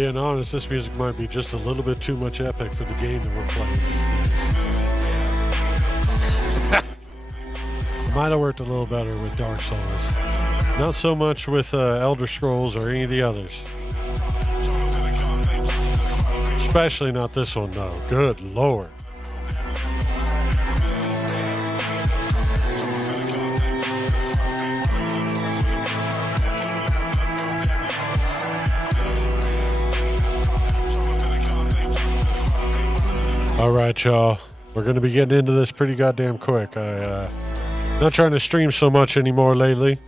being honest, this music might be just a little bit too much epic for the game that we're playing these days. It might have worked a little better with Dark Souls. Not so much with Elder Scrolls or any of the others. Especially not this one, though. Good Lord. All right, y'all. We're going to be getting into this pretty goddamn quick. Not trying to stream so much anymore lately.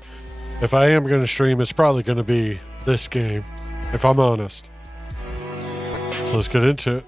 If I am going to stream, it's probably going to be this game, if I'm honest. So let's get into it.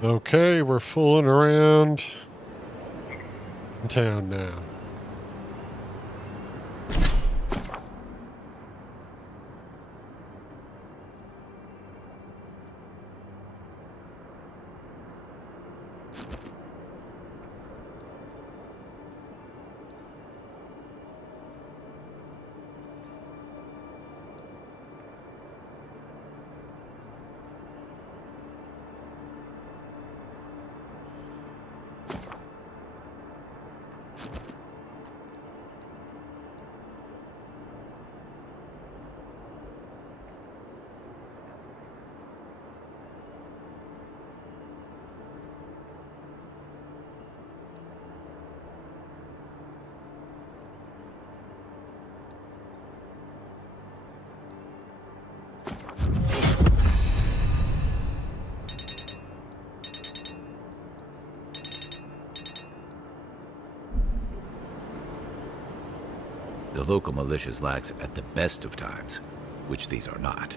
Okay, we're fooling around in town now. The local militia's lax at the best of times, which these are not.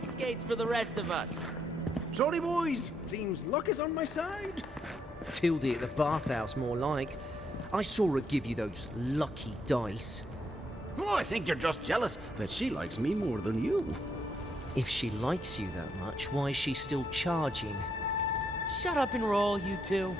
Skates for the rest of us. Sorry, boys. Seems luck is on my side. Tildy at the bathhouse, more like. I saw her give you those lucky dice. Oh, I think you're just jealous that she likes me more than you. If she likes you that much, why is she still charging? Shut up and roll, you two.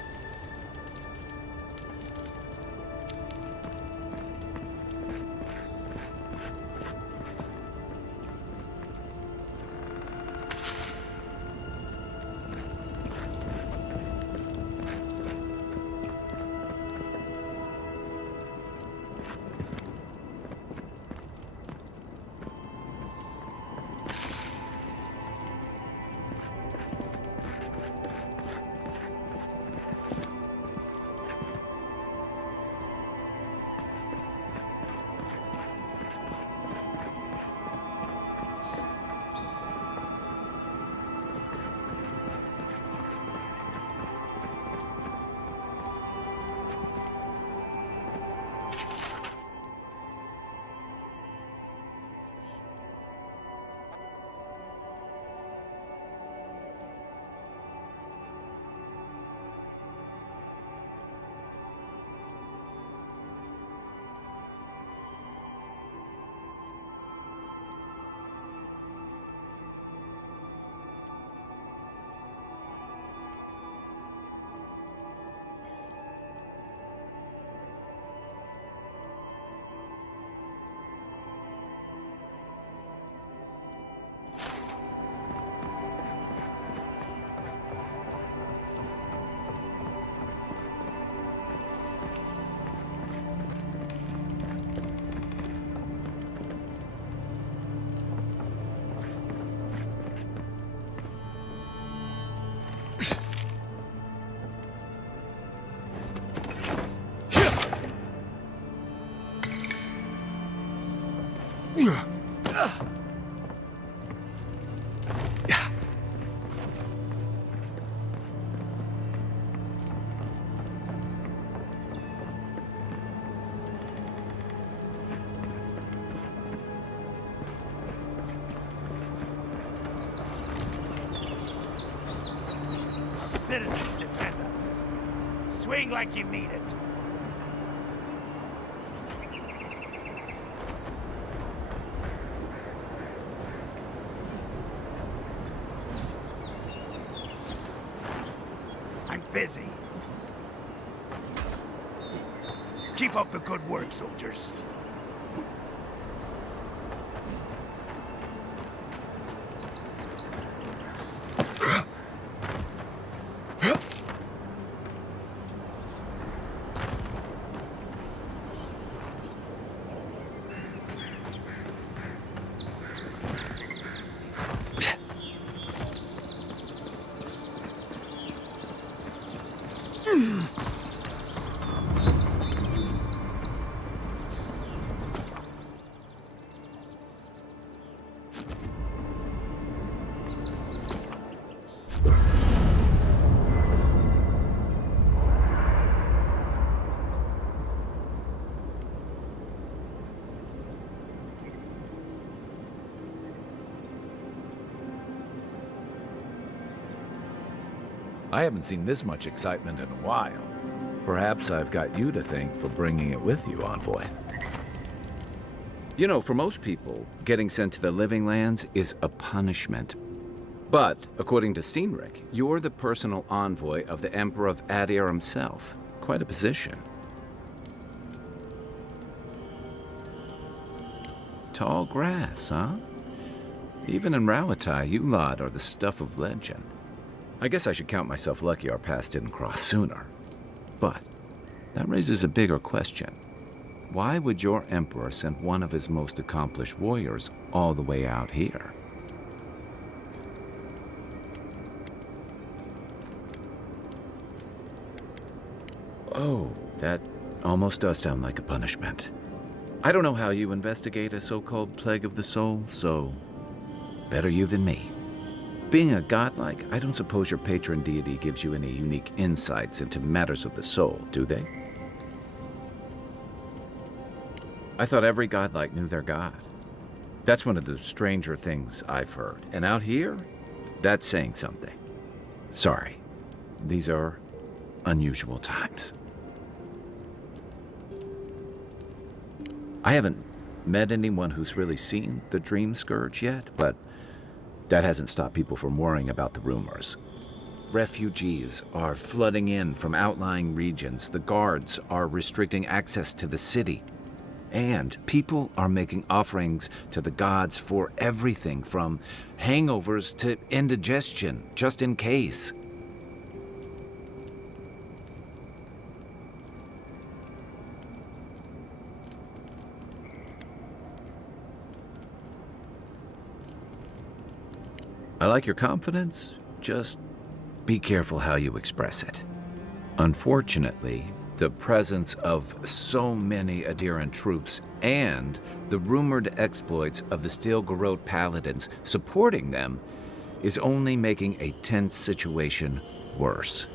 Citizens depend on us. Swing like you mean it. I'm busy. Keep up the good work, soldiers. I haven't seen this much excitement in a while. Perhaps I've got you to thank for bringing it with you, Envoy. You know, for most people, getting sent to the Living Lands is a punishment. But, according to Cynric, you're the personal envoy of the Emperor of Adir himself. Quite a position. Tall grass, huh? Even in Rawatai, you lot are the stuff of legend. I guess I should count myself lucky our paths didn't cross sooner. But that raises a bigger question. Why would your emperor send one of his most accomplished warriors all the way out here? Oh, that almost does sound like a punishment. I don't know how you investigate a so-called plague of the soul, so better you than me. Being a godlike, I don't suppose your patron deity gives you any unique insights into matters of the soul, do they? I thought every godlike knew their god. That's one of the stranger things I've heard. And out here, that's saying something. Sorry, these are unusual times. I haven't met anyone who's really seen the Dream Scourge yet, but that hasn't stopped people from worrying about the rumors. Refugees are flooding in from outlying regions. The guards are restricting access to the city. And people are making offerings to the gods for everything from hangovers to indigestion, just in case. I like your confidence, just be careful how you express it. Unfortunately, the presence of so many Adiran troops and the rumored exploits of the Steel-Garrod paladins supporting them is only making a tense situation worse.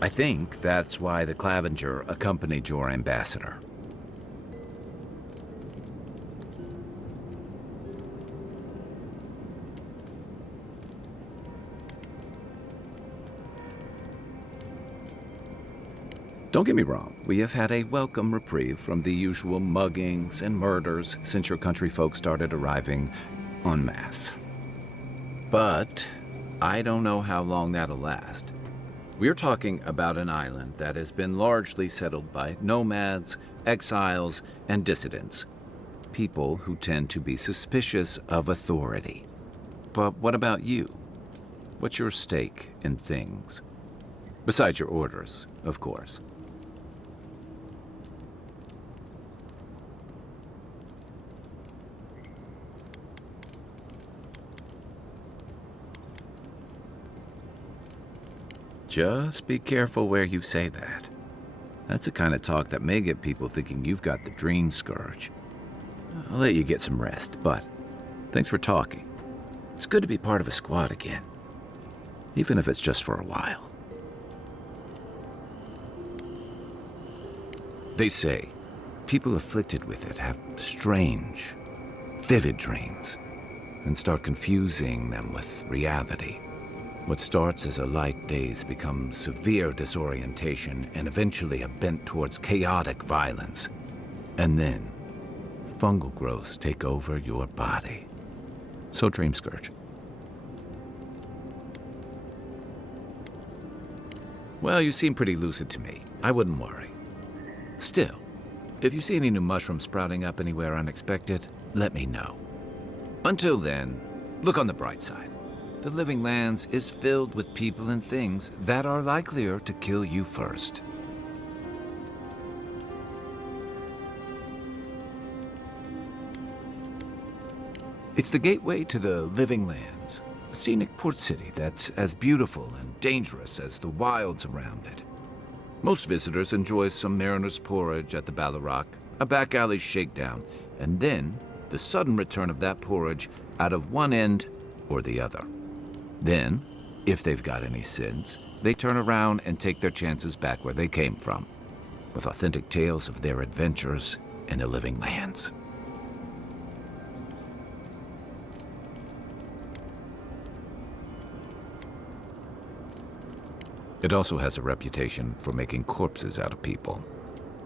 I think that's why the Clavenger accompanied your ambassador. Don't get me wrong, we have had a welcome reprieve from the usual muggings and murders since your country folk started arriving en masse. But I don't know how long that'll last. We're talking about an island that has been largely settled by nomads, exiles, and dissidents. People who tend to be suspicious of authority. But what about you? What's your stake in things? Besides your orders, of course. Just be careful where you say that. That's the kind of talk that may get people thinking you've got the Dream Scourge. I'll let you get some rest, but thanks for talking. It's good to be part of a squad again, even if it's just for a while. They say people afflicted with it have strange, vivid dreams and start confusing them with reality. What starts as a light daze becomes severe disorientation and eventually a bent towards chaotic violence. And then, fungal growths take over your body. So Dream Scourge. Well, you seem pretty lucid to me. I wouldn't worry. Still, if you see any new mushrooms sprouting up anywhere unexpected, let me know. Until then, look on the bright side. The Living Lands is filled with people and things that are likelier to kill you first. It's the gateway to the Living Lands, a scenic port city that's as beautiful and dangerous as the wilds around it. Most visitors enjoy some mariner's porridge at the Ballarrock, a back alley shakedown, and then the sudden return of that porridge out of one end or the other. Then, if they've got any sense, they turn around and take their chances back where they came from, with authentic tales of their adventures in the Living Lands. It also has a reputation for making corpses out of people.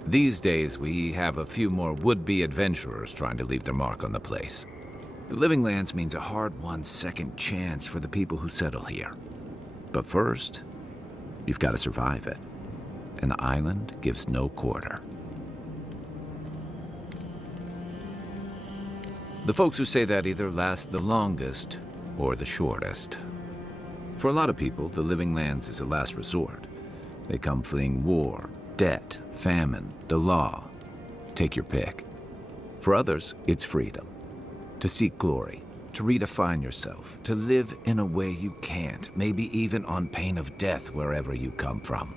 These days, we have a few more would-be adventurers trying to leave their mark on the place. The Living Lands means a hard-won second chance for the people who settle here. But first, you've got to survive it. And the island gives no quarter. The folks who say that either last the longest or the shortest. For a lot of people, the Living Lands is a last resort. They come fleeing war, debt, famine, the law. Take your pick. For others, it's freedom. To seek glory, to redefine yourself, to live in a way you can't, maybe even on pain of death wherever you come from.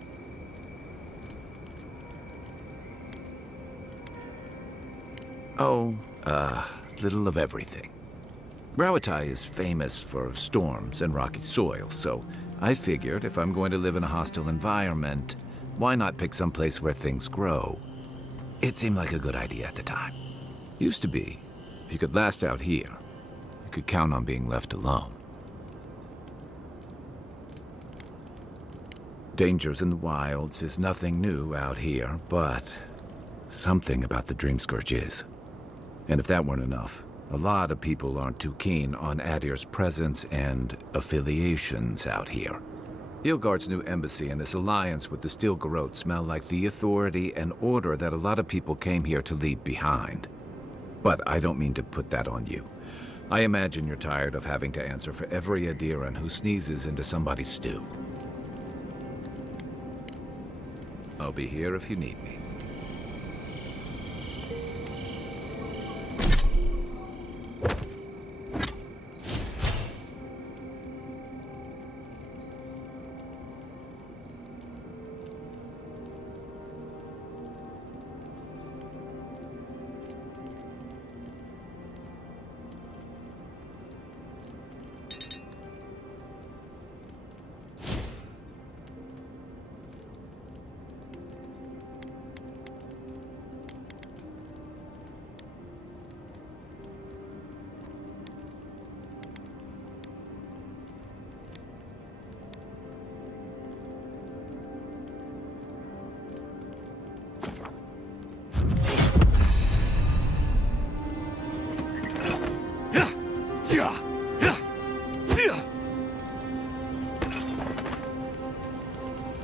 Oh, little of everything. Rawatai is famous for storms and rocky soil, so I figured if I'm going to live in a hostile environment, why not pick some place where things grow? It seemed like a good idea at the time. Used to be. If you could last out here, you could count on being left alone. Dangers in the wilds is nothing new out here, but something about the Dream Scourge is. And if that weren't enough, a lot of people aren't too keen on Adir's presence and affiliations out here. Ilgard's new embassy and his alliance with the Steel Garrote smell like the authority and order that a lot of people came here to leave behind. But I don't mean to put that on you. I imagine you're tired of having to answer for every Adiran who sneezes into somebody's stew. I'll be here if you need me.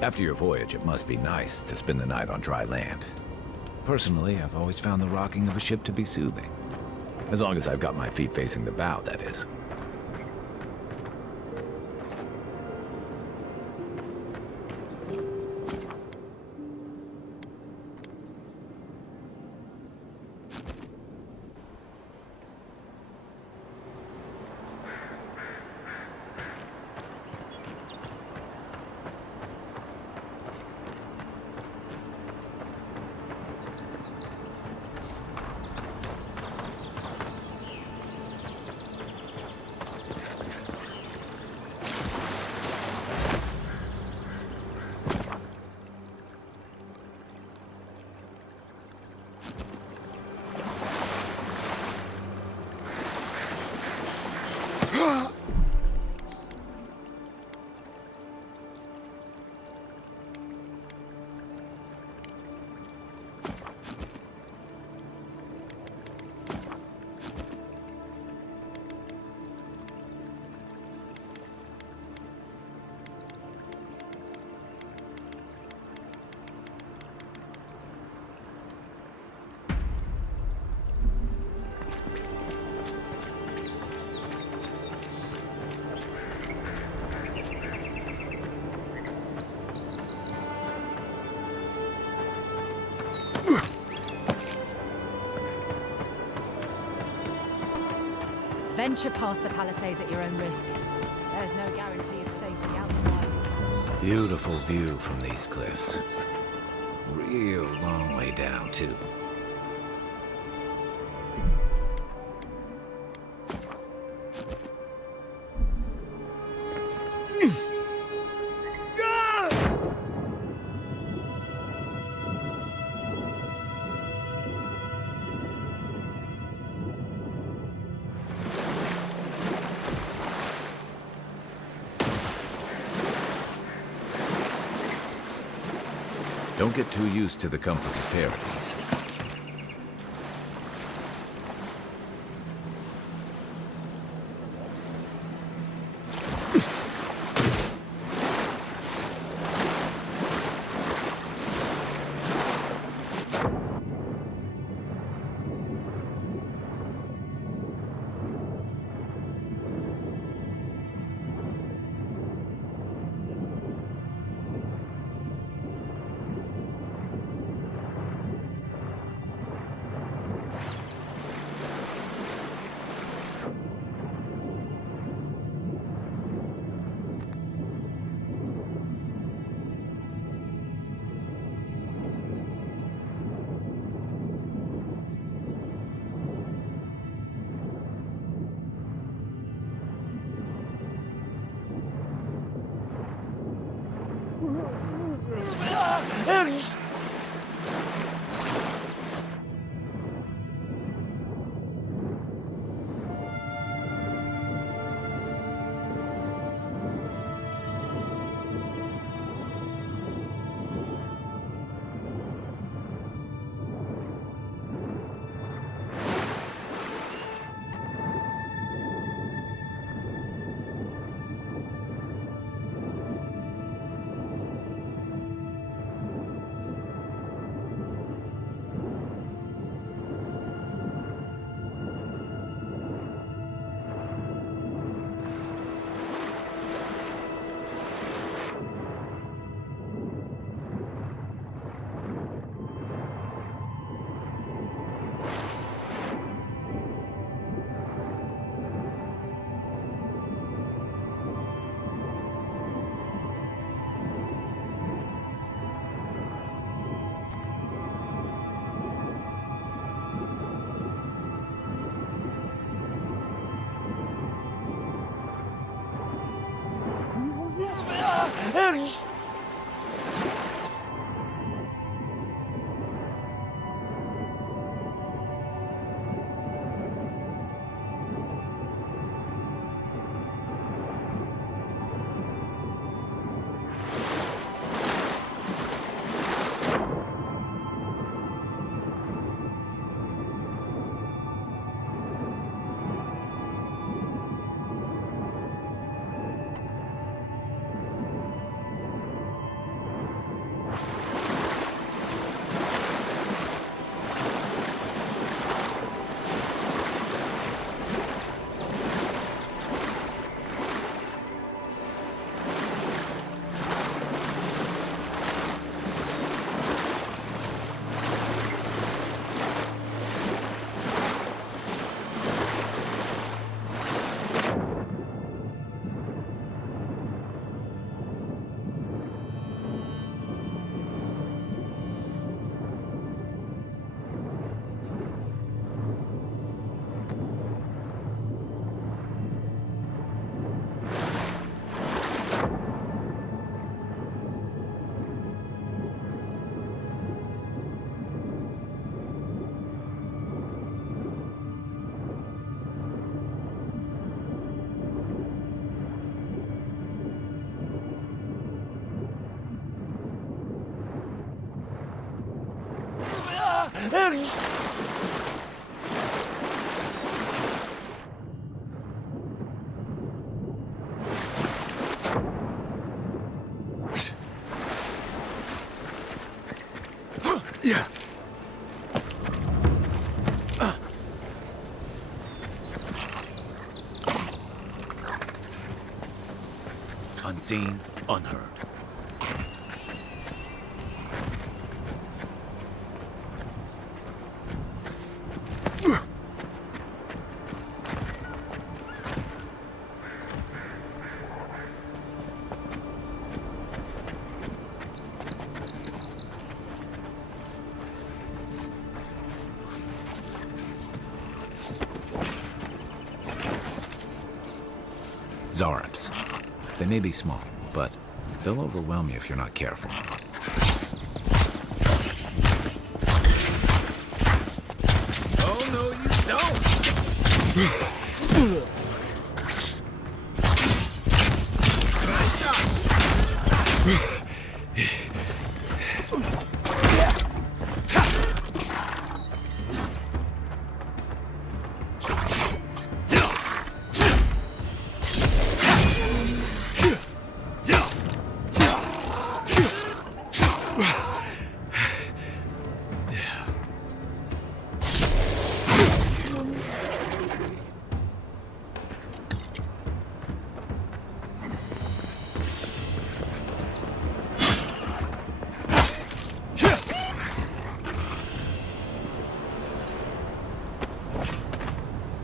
After your voyage, it must be nice to spend the night on dry land. Personally, I've always found the rocking of a ship to be soothing. As long as I've got my feet facing the bow, that is. Venture past the palisades at your own risk. There's no guarantee of safety out in the wild. Beautiful view from these cliffs. Real long way down, too. Don't get too used to the comforts of paradise. Yeah. Unseen, unheard. Zarps. They may be small, but they'll overwhelm you if you're not careful. Oh, no, you don't! Nice shot!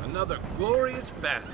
Another glorious battle.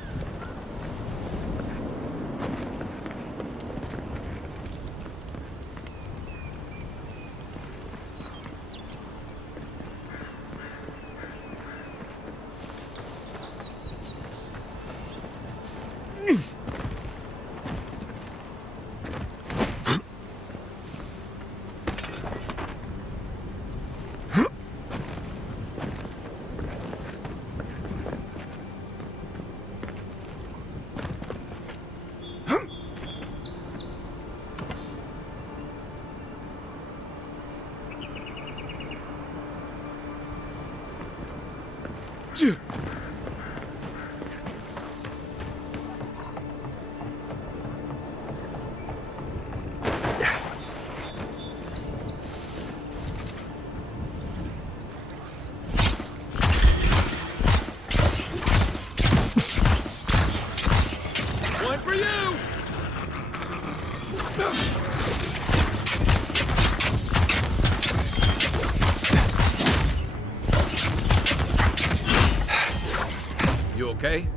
One for you! You okay?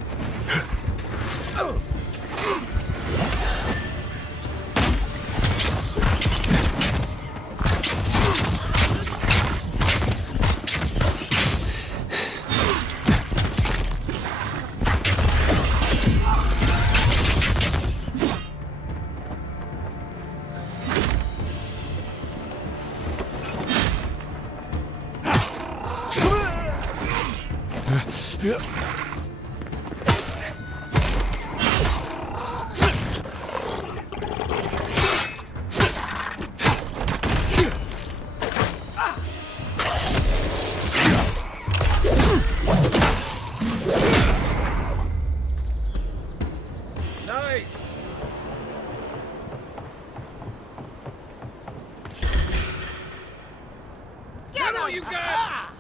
Nice! Get all you got!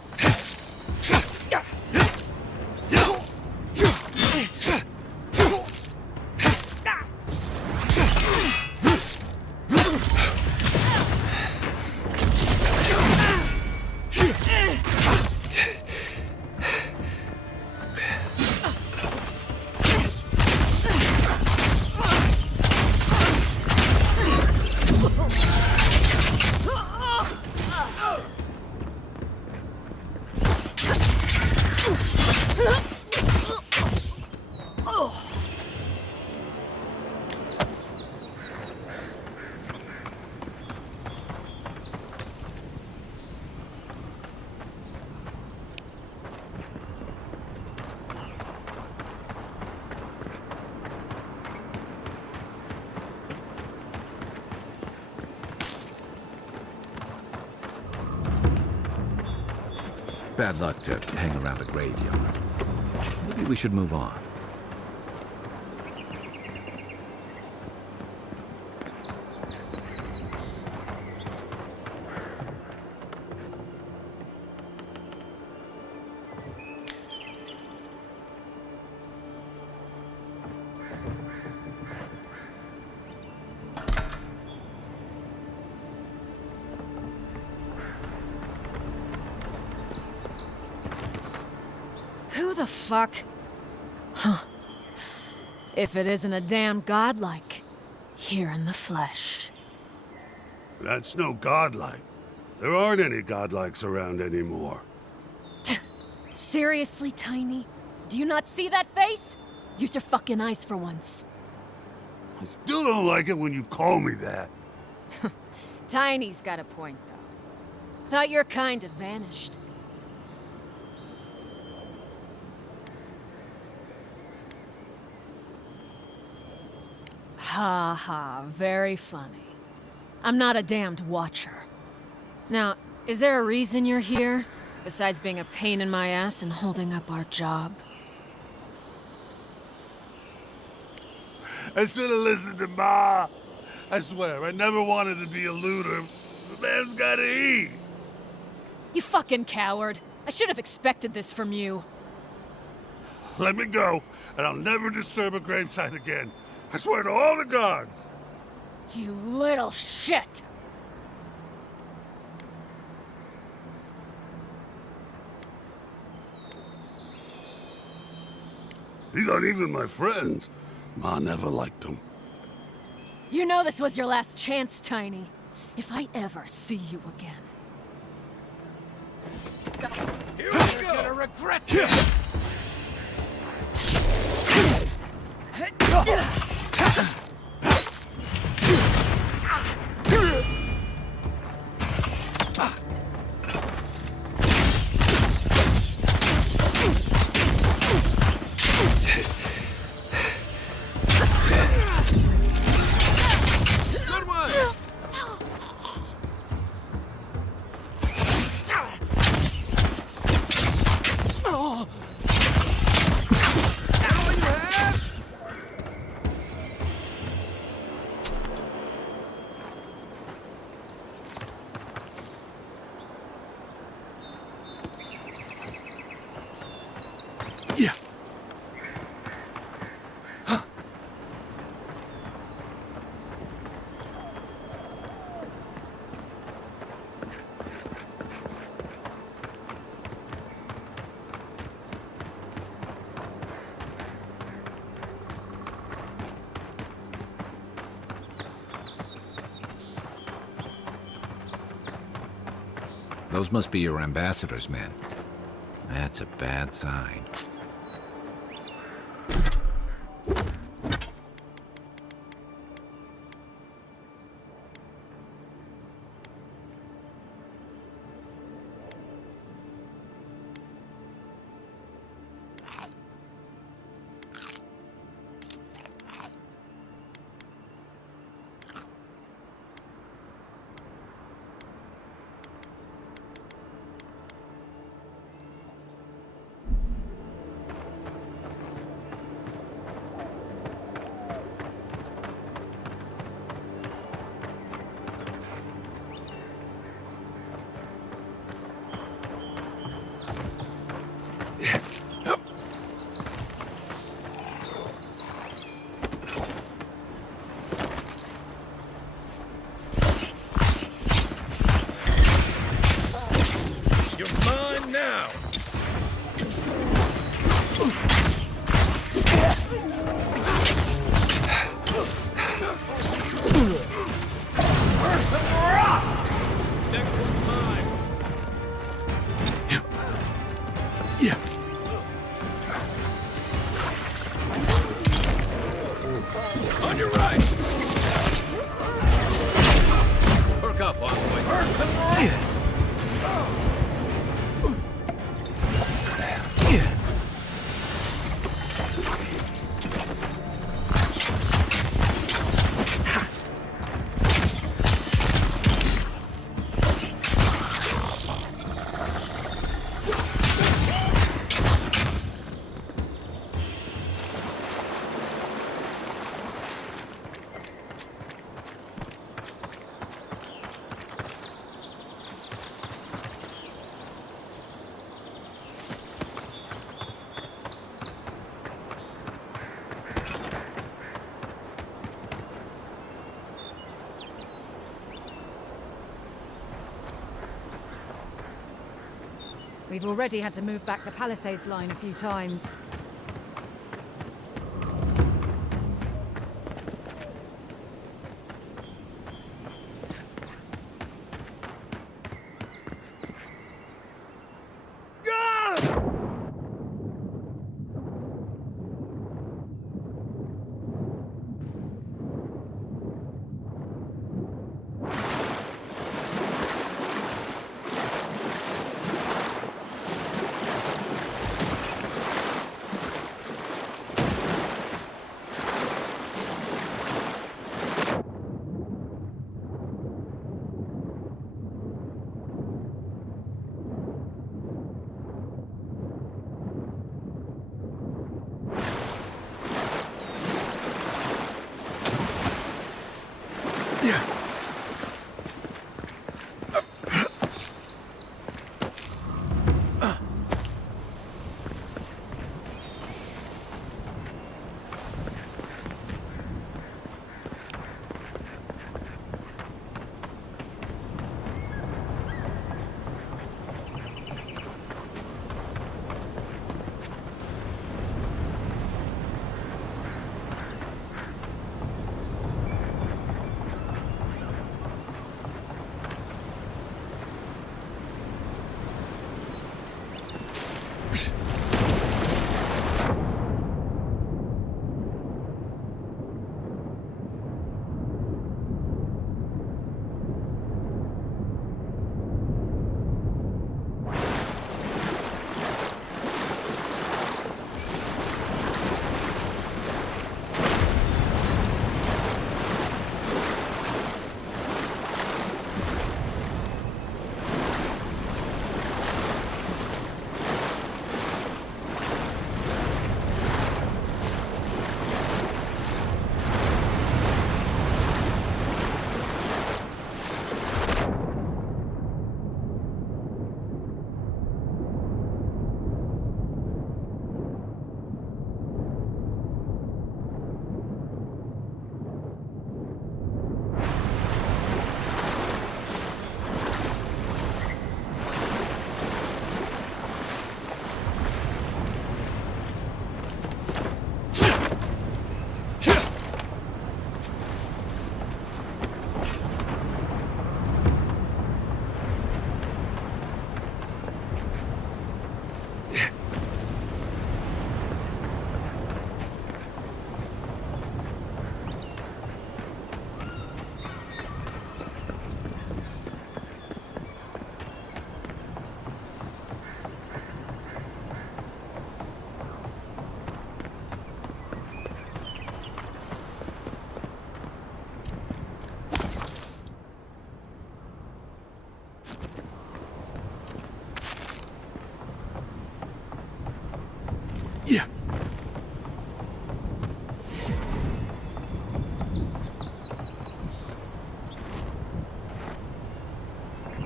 Bad luck to hang around a graveyard. Maybe we should move on. Who the fuck? Huh. If it isn't a damn godlike, here in the flesh. That's no godlike. There aren't any godlikes around anymore. Seriously, Tiny? Do you not see that face? Use your fucking eyes for once. I still don't like it when you call me that. Tiny's got a point, though. Thought your kind had vanished. Ha ha, very funny. I'm not a damned watcher. Now, is there a reason you're here? Besides being a pain in my ass and holding up our job? I should have listened to Ma. I swear, I never wanted to be a looter. The man's gotta eat. You fucking coward. I should have expected this from you. Let me go, and I'll never disturb a gravesite again. I swear to all the gods. You little shit! These aren't even my friends. Ma never liked them. You know this was your last chance, Tiny. If I ever see you again. You're gonna regret this! Good one! Yeah. Those must be your ambassadors, men. That's a bad sign. You're mine now! Next one's mine! Yeah. On your right! Perk up, envoy. We've already had to move back the Palisades line a few times.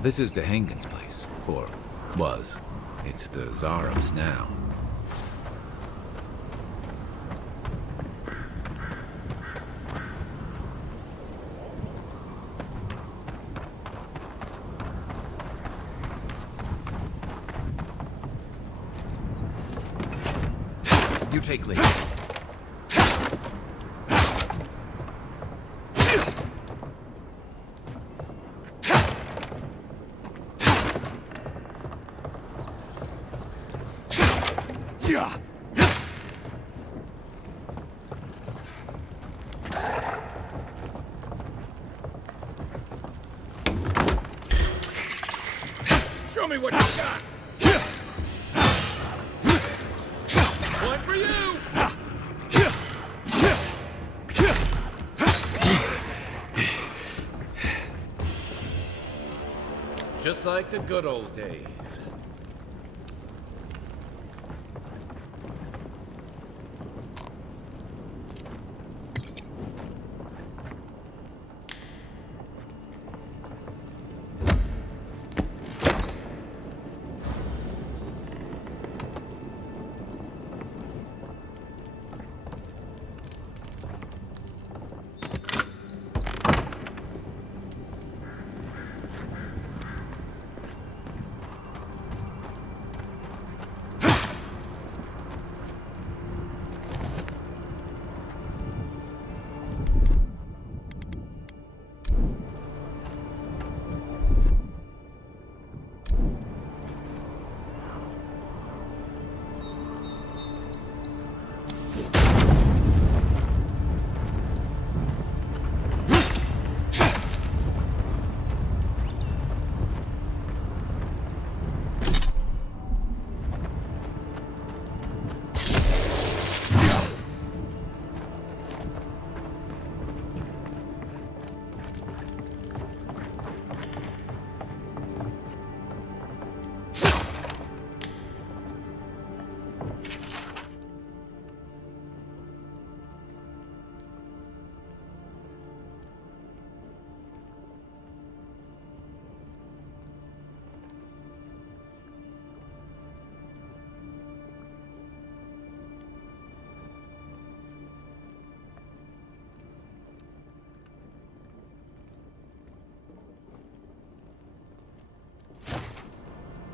This is the Hengen's place, or was. It's the Zarab's now. You take lead. Show me what you got! One for you! Just like the good old days.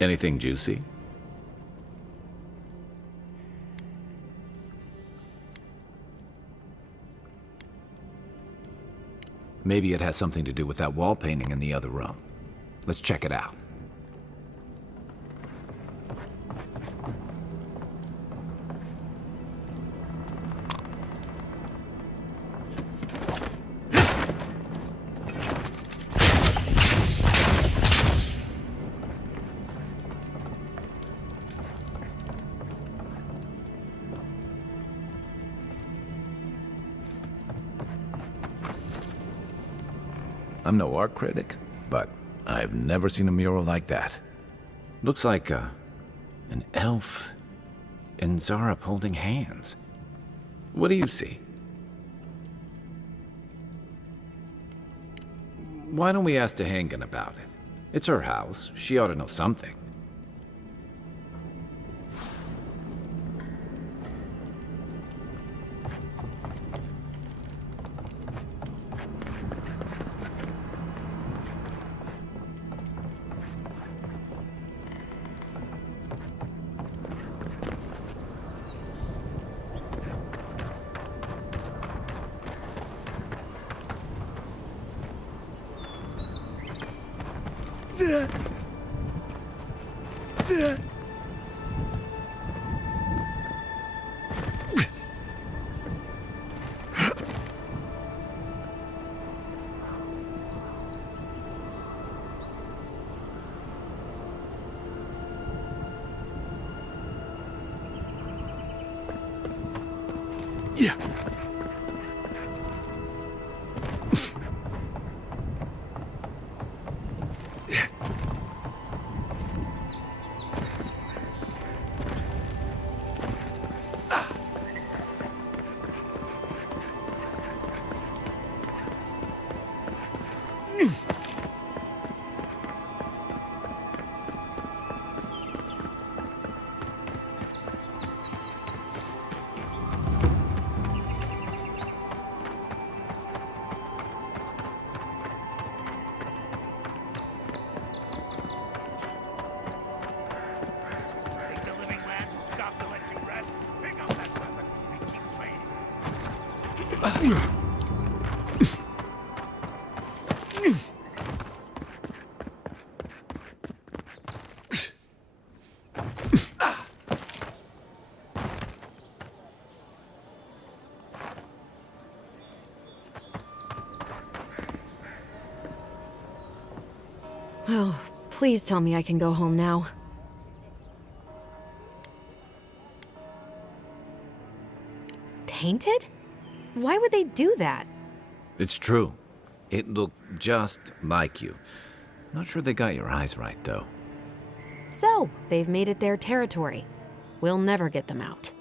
Anything juicy? Maybe it has something to do with that wall painting in the other room. Let's check it out. I'm no art critic, but I've never seen a mural like that. Looks like an elf and Zarep holding hands. What do you see? Why don't we ask Tehangan about it? It's her house. She ought to know something. Think the living lands will stop to let you rest? Pick up that weapon and keep training. Oh, please tell me I can go home now. Tainted? Why would they do that? It's true. It looked just like you. Not sure they got your eyes right, though. So, they've made it their territory. We'll never get them out.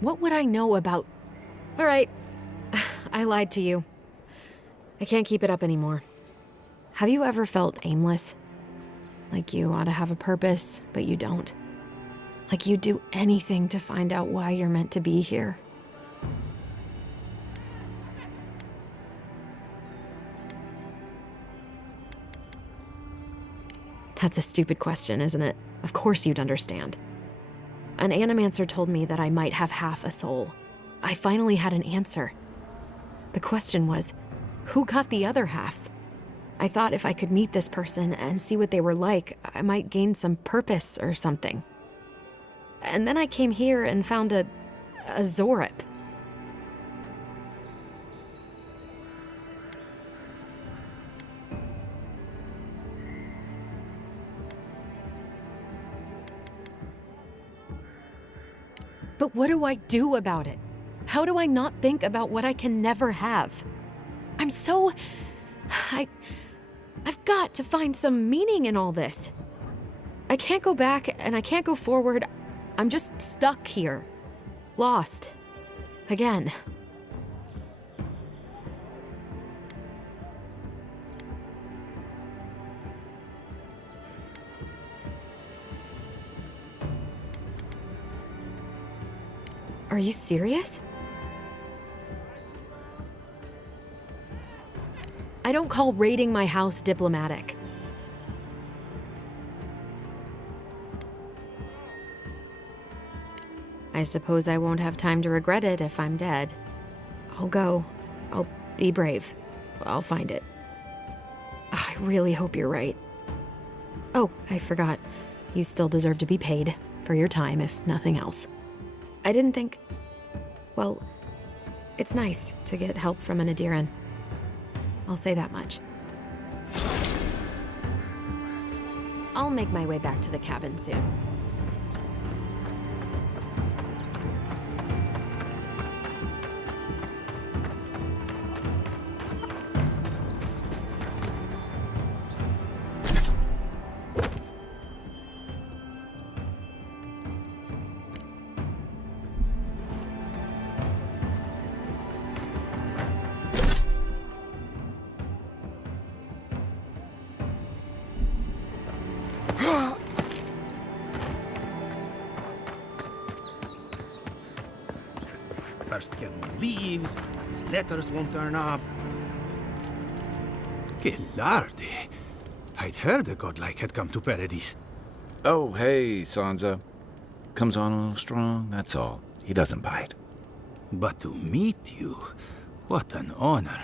What would I know about... All right, I lied to you. I can't keep it up anymore. Have you ever felt aimless? Like you ought to have a purpose, but you don't? Like you'd do anything to find out why you're meant to be here? That's a stupid question, isn't it? Of course you'd understand. An animancer told me that I might have half a soul. I finally had an answer. The question was, who got the other half? I thought if I could meet this person and see what they were like, I might gain some purpose or something. And then I came here and found a Zarep. But what do I do about it? How do I not think about what I can never have? I'm so... I've got to find some meaning in all this. I can't go back and I can't go forward. I'm just stuck here. Lost. Again. Are you serious? I don't call raiding my house diplomatic. I suppose I won't have time to regret it if I'm dead. I'll go. I'll be brave. I'll find it. I really hope you're right. Oh, I forgot. You still deserve to be paid for your time, if nothing else. I didn't think... Well, it's nice to get help from an Adiran. I'll say that much. I'll make my way back to the cabin soon. First Canon leaves, his letters won't turn up. Que larde! I'd heard a godlike had come to Paradise. Oh, hey, Sansa. Comes on a little strong, that's all. He doesn't bite. But to meet you, what an honor.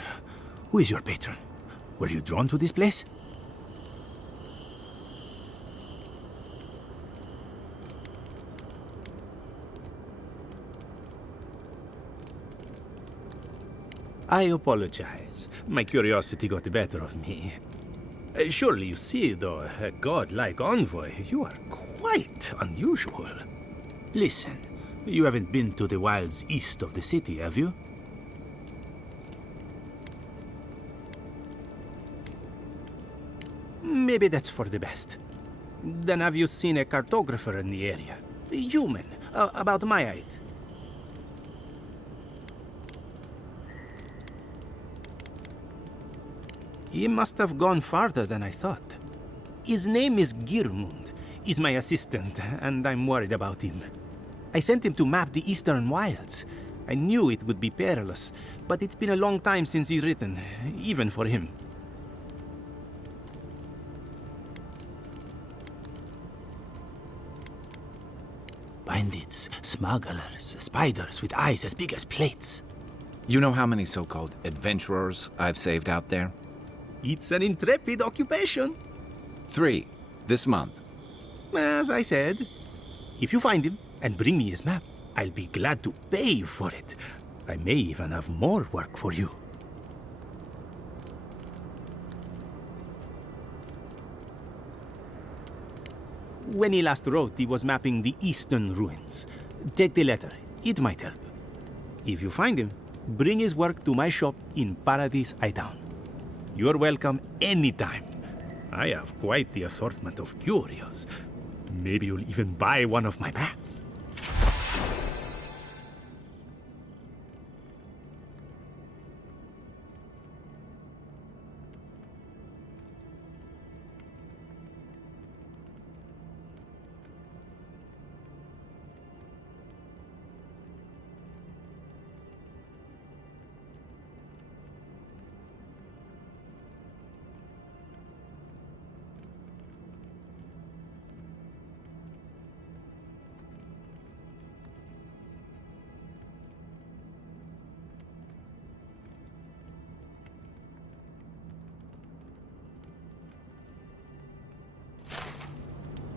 Who is your patron? Were you drawn to this place? I apologize. My curiosity got the better of me. Surely you see, though, a god-like envoy, you are quite unusual. Listen, you haven't been to the wilds east of the city, have you? Maybe that's for the best. Then have you seen a cartographer in the area? A human, about my height. He must have gone farther than I thought. His name is Girmund. He's my assistant, and I'm worried about him. I sent him to map the eastern wilds. I knew it would be perilous, but it's been a long time since he's written, even for him. Bandits, smugglers, spiders with eyes as big as plates. You know how many so-called adventurers I've saved out there? It's an intrepid occupation. 3, this month. As I said, if you find him and bring me his map, I'll be glad to pay you for it. I may even have more work for you. When he last wrote, he was mapping the eastern ruins. Take the letter. It might help. If you find him, bring his work to my shop in Paradise Town. You're welcome anytime. I have quite the assortment of curios. Maybe you'll even buy one of my maps.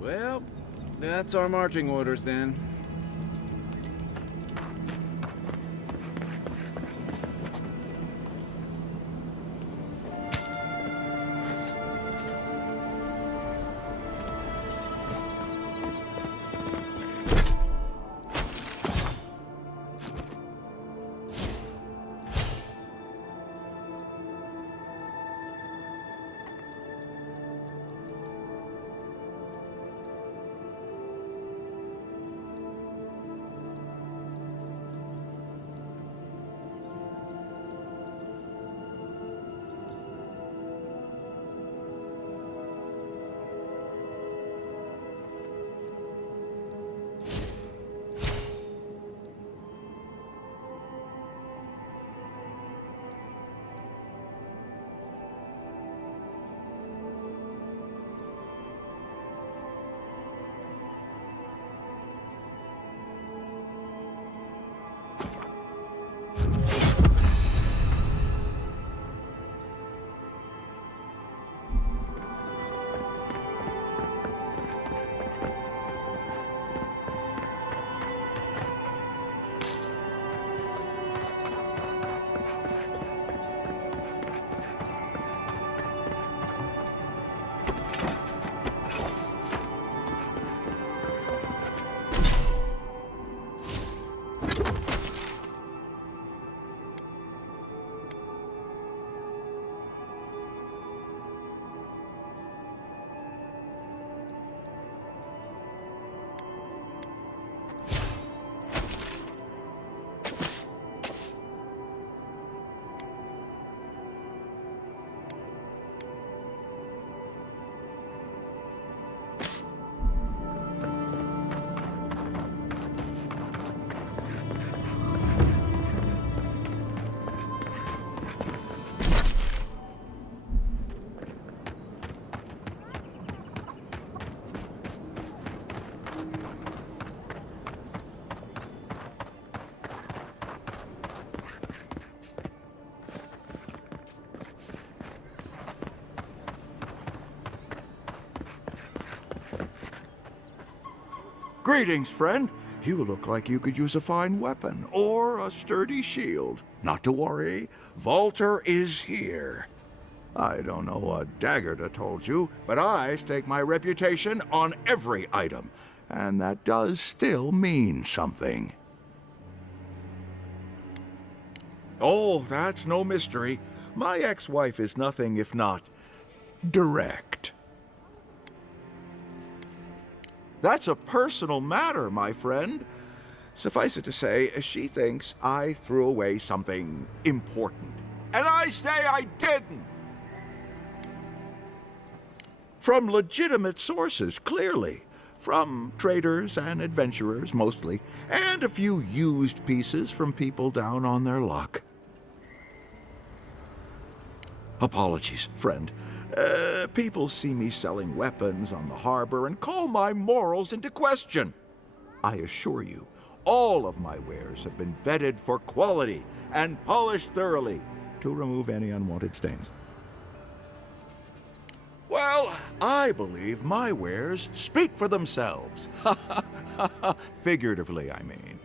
Well, that's our marching orders then. Greetings, friend. You look like you could use a fine weapon or a sturdy shield. Not to worry, Walter is here. I don't know what Daggerda told you, but I stake my reputation on every item, and that does still mean something. Oh, that's no mystery. My ex-wife is nothing if not direct. That's a personal matter, my friend. Suffice it to say, she thinks I threw away something important. And I say I didn't! From legitimate sources, clearly. From traders and adventurers, mostly. And a few used pieces from people down on their luck. Apologies, friend. People see me selling weapons on the harbor and call my morals into question. I assure you, all of my wares have been vetted for quality and polished thoroughly to remove any unwanted stains. Well, I believe my wares speak for themselves. Figuratively, I mean.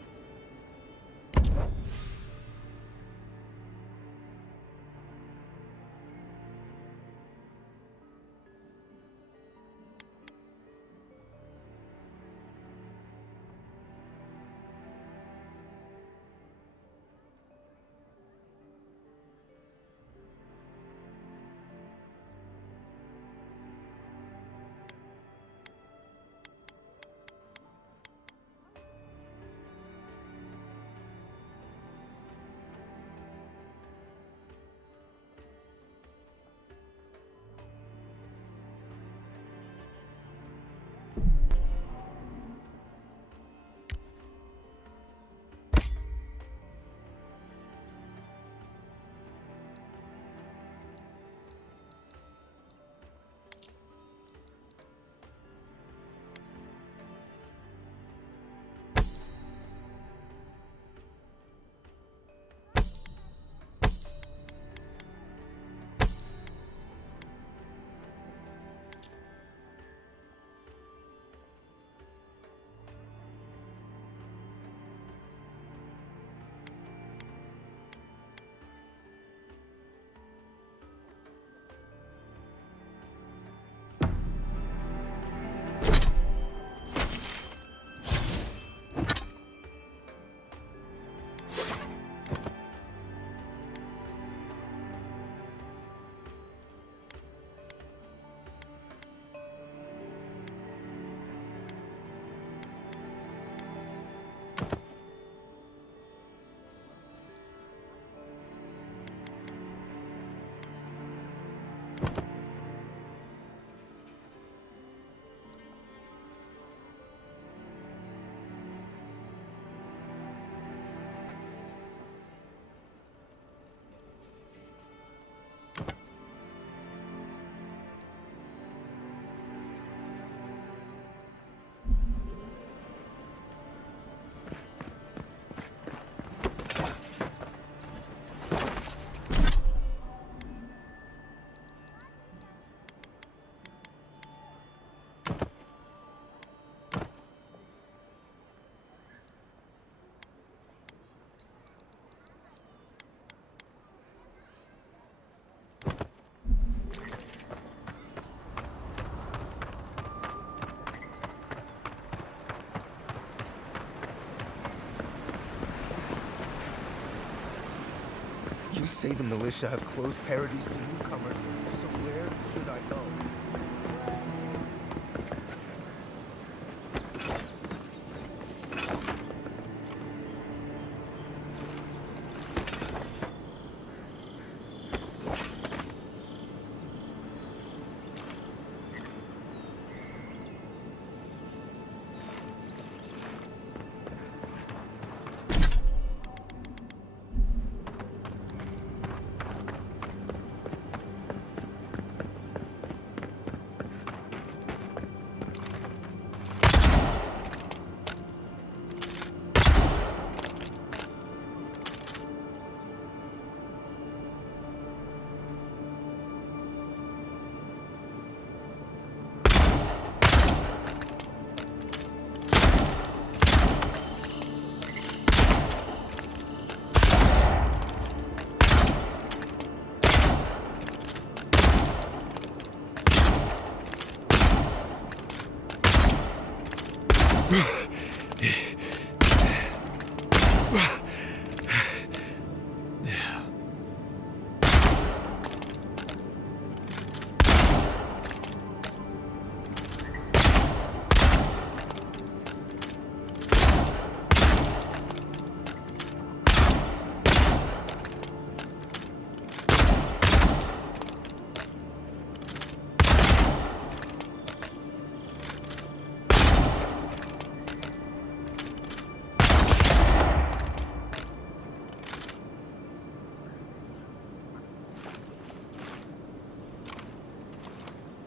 say the militia have closed Paradies to newcomers, so where should I go?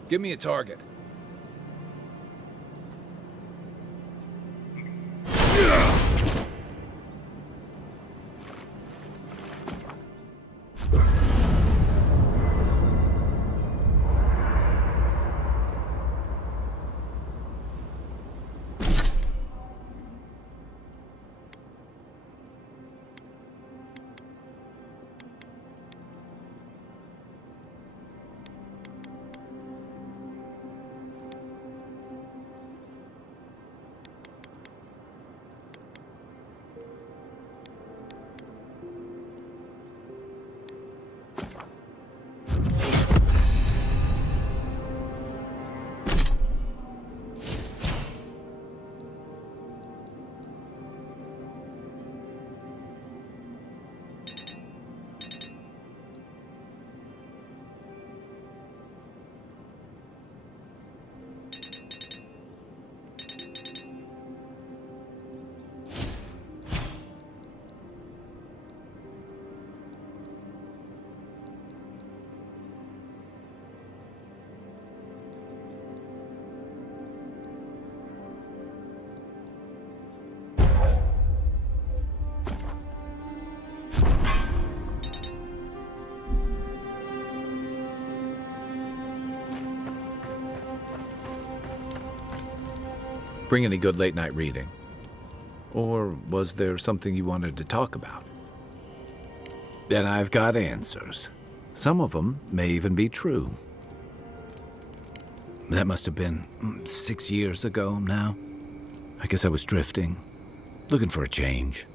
Give me a target. Bring any good late night reading? Or was there something you wanted to talk about? Then I've got answers. Some of them may even be true. That must have been 6 years ago now. I guess I was drifting, looking for a change.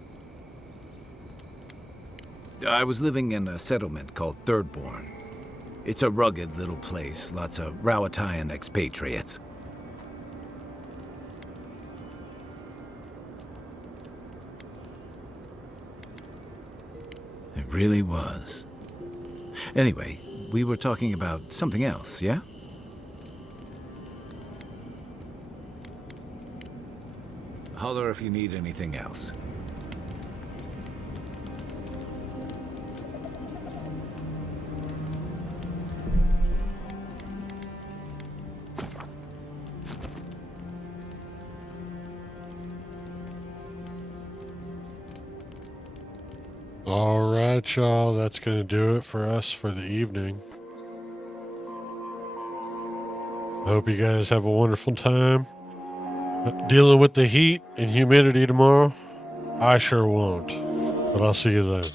I was living in a settlement called Thirdborn. It's a rugged little place, lots of Rowatayan expatriates. It really was. Anyway, we were talking about something else, yeah? Holler if you need anything else. All right, y'all. That's going to do it for us for the evening. Hope you guys have a wonderful time dealing with the heat and humidity tomorrow. I sure won't. But I'll see you then.